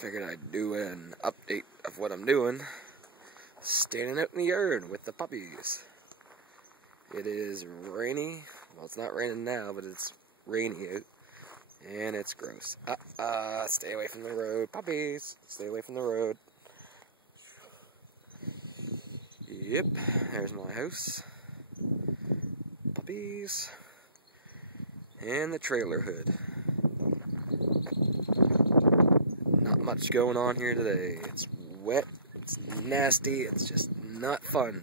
Figured I'd do an update of what I'm doing. Standing out in the yard with the puppies. It is rainy. Well, it's not raining now, but it's rainy out. And it's gross. Stay away from the road. Puppies, stay away from the road. Yep, there's my house. Puppies. And the trailer hood. Not much going on here today. It's wet, it's nasty, it's just not fun.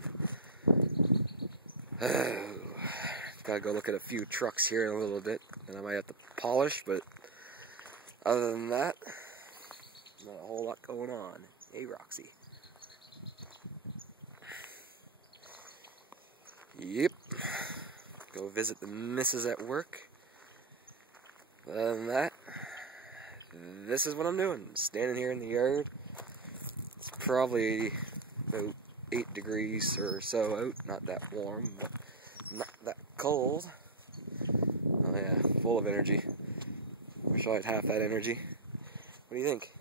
Gotta go look at a few trucks here in a little bit, and I might have to polish, but other than that, not a whole lot going on. Hey, Roxy. Yep. Go visit the missus at work. Other than that, this is what I'm doing. Standing here in the yard. It's probably about 8 degrees or so out. Not that warm, but not that cold. Oh yeah, full of energy. Wish I had half that energy. What do you think?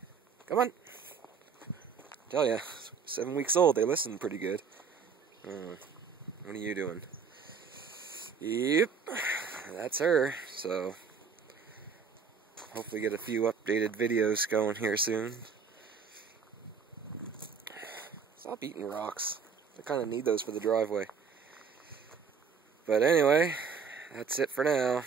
Come on. Tell ya, 7 weeks old. They listen pretty good. What are you doing? Yep, that's her. So hopefully get a few updated videos going here soon. Stop eating rocks. I kind of need those for the driveway. But anyway, that's it for now.